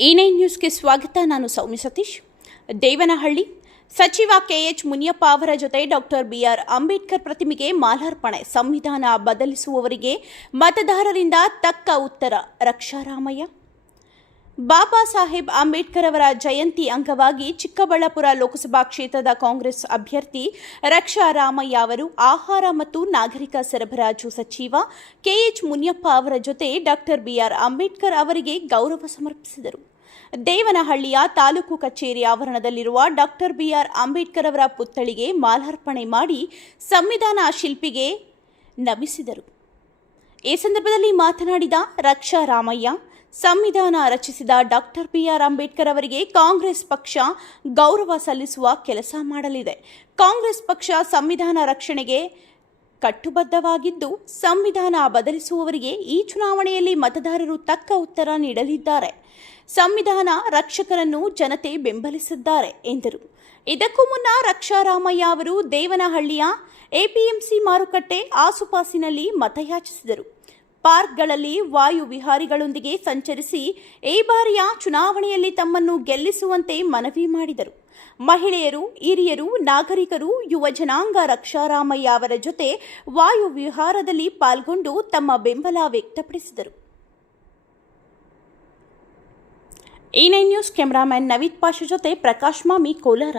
ಈ ನೈನ್ ನ್ಯೂಸ್ಗೆ ಸ್ವಾಗತ. ನಾನು ಸೌಮ್ಯ ಸತೀಶ್. ದೇವನಹಳ್ಳಿ ಸಚಿವ ಕೆಎಚ್ ಮುನಿಯಪ್ಪ ಅವರ ಜೊತೆ ಡಾಕ್ಟರ್ ಬಿಆರ್ ಅಂಬೇಡ್ಕರ್ ಪ್ರತಿಮೆಗೆ ಮಾಲಾರ್ಪಣೆ. ಸಂವಿಧಾನ ಬದಲಿಸುವವರಿಗೆ ಮತದಾರರಿಂದ ತಕ್ಕ ಉತ್ತರ. ರಕ್ಷಾರಾಮಯ್ಯ. ಬಾಬಾ ಸಾಹೇಬ್ ಅಂಬೇಡ್ಕರ್ ಅವರ ಜಯಂತಿ ಅಂಗವಾಗಿ ಚಿಕ್ಕಬಳ್ಳಾಪುರ ಲೋಕಸಭಾ ಕ್ಷೇತ್ರದ ಕಾಂಗ್ರೆಸ್ ಅಭ್ಯರ್ಥಿ ರಕ್ಷಾ ರಾಮಯ್ಯ ಅವರು ಆಹಾರ ಮತ್ತು ನಾಗರಿಕ ಸರಬರಾಜು ಸಚಿವ ಕೆಎಚ್ ಮುನಿಯಪ್ಪ ಅವರ ಜೊತೆ ಡಾಕ್ಟರ್ ಬಿಆರ್ ಅಂಬೇಡ್ಕರ್ ಅವರಿಗೆ ಗೌರವ ಸಮರ್ಪಿಸಿದರು. ದೇವನಹಳ್ಳಿಯ ತಾಲೂಕು ಕಚೇರಿ ಆವರಣದಲ್ಲಿರುವ ಡಾಕ್ಟರ್ ಬಿಆರ್ ಅಂಬೇಡ್ಕರ್ ಅವರ ಪುತ್ಥಳಿಗೆ ಮಾಲಾರ್ಪಣೆ ಮಾಡಿ ಸಂವಿಧಾನ ಶಿಲ್ಪಿಗೆ ನಮಿಸಿದರು. ಈ ಸಂದರ್ಭದಲ್ಲಿ ಮಾತನಾಡಿದ ರಕ್ಷಾ ರಾಮಯ್ಯ ಸಂವಿಧಾನ ರಚಿಸಿದ ಡಾಕ್ಟರ್ ಬಿಆರ್ ಅಂಬೇಡ್ಕರ್ ಅವರಿಗೆ ಕಾಂಗ್ರೆಸ್ ಪಕ್ಷ ಗೌರವ ಸಲ್ಲಿಸುವ ಕೆಲಸ ಮಾಡಲಿದೆ. ಕಾಂಗ್ರೆಸ್ ಪಕ್ಷ ಸಂವಿಧಾನ ರಕ್ಷಣೆಗೆ ಕಟ್ಟುಬದ್ಧವಾಗಿದ್ದು, ಸಂವಿಧಾನ ಬದಲಿಸುವವರಿಗೆ ಈ ಚುನಾವಣೆಯಲ್ಲಿ ಮತದಾರರು ತಕ್ಕ ಉತ್ತರ ನೀಡಲಿದ್ದಾರೆ. ಸಂವಿಧಾನ ರಕ್ಷಕರನ್ನು ಜನತೆ ಬೆಂಬಲಿಸಿದ್ದಾರೆ ಎಂದರು. ಇದಕ್ಕೂ ಮುನ್ನ ರಕ್ಷಾರಾಮಯ್ಯ ಅವರು ದೇವನಹಳ್ಳಿಯ ಎಪಿಎಂಸಿ ಮಾರುಕಟ್ಟೆ ಆಸುಪಾಸಿನಲ್ಲಿ ಮತಯಾಚಿಸಿದರು. ಪಾರ್ಕ್ಗಳಲ್ಲಿ ವಾಯು ವಿಹಾರಿಗಳೊಂದಿಗೆ ಸಂಚರಿಸಿ ಈ ಬಾರಿಯ ಚುನಾವಣೆಯಲ್ಲಿ ತಮ್ಮನ್ನು ಗೆಲ್ಲಿಸುವಂತೆ ಮನವಿ ಮಾಡಿದರು. ಮಹಿಳೆಯರು, ಹಿರಿಯರು, ನಾಗರಿಕರು, ಯುವ ಜನಾಂಗ ರಕ್ಷಾರಾಮಯ್ಯ ಅವರ ಜೊತೆ ವಾಯು ವಿಹಾರದಲ್ಲಿ ಪಾಲ್ಗೊಂಡು ತಮ್ಮ ಬೆಂಬಲ ವ್ಯಕ್ತಪಡಿಸಿದರು. ಈ nine news cameraman Naveed Pasha ಜೊತೆ ಪ್ರಕಾಶ್ ಮಾಮಿ ಕೋಲಾರ.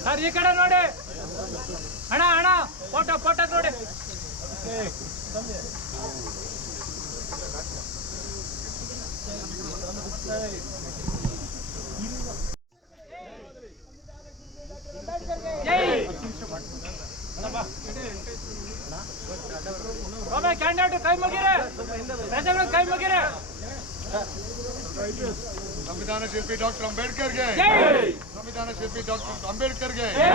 ಸರ್ ಈ ಕಡೆ ನೋಡಿ ಅಣ್ಣ ಅಣ್ಣ ಫೋಟೋ ಫೋಟೋ ನೋಡಿ ಜೈ ಬಾಬಾ ಕ್ಯಾಂಡಿಡೇಟ್ ಕೈ ಮುಗಿರೆ ಪ್ರಜೆಗಳು ಕೈ ಮುಗಿರೆ ಸಂವಿಧಾನ ಶಿಲ್ಪಿ ಡಾಕ್ಟರ್ ಅಂಬೇಡ್ಕರ್ಗೆ ಜೈ ಸಂವಿಧಾನ ಶಿಲ್ಪಿ ಡಾಕ್ಟರ್ ಅಂಬೇಡ್ಕರ್ಗೆ ಜೈ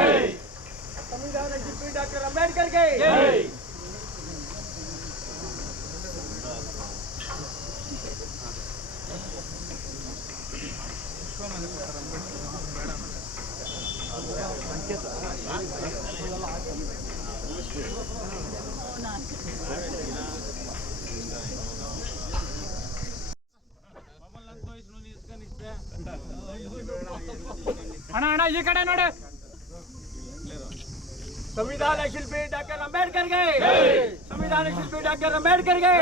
ಸಂವಿಧಾನ ಶಿಲ್ಪಿ ಡಾಕ್ಟರ್ ಅಂಬೇಡ್ಕರ್ಗೆ ಜೈ ಅಣ್ಣ ಅಣ್ಣ ಈ ಕಡೆ ನೋಡಿ. ಸಂವಿಧಾನ ಶಿಲ್ಪಿ ಡಾಕ್ಟರ್ ಅಂಬೇಡ್ಕರ್ಗೆ. ಸಂವಿಧಾನ ಶಿಲ್ಪಿ ಡಾಕ್ಟರ್ ಅಂಬೇಡ್ಕರ್ಗೆ.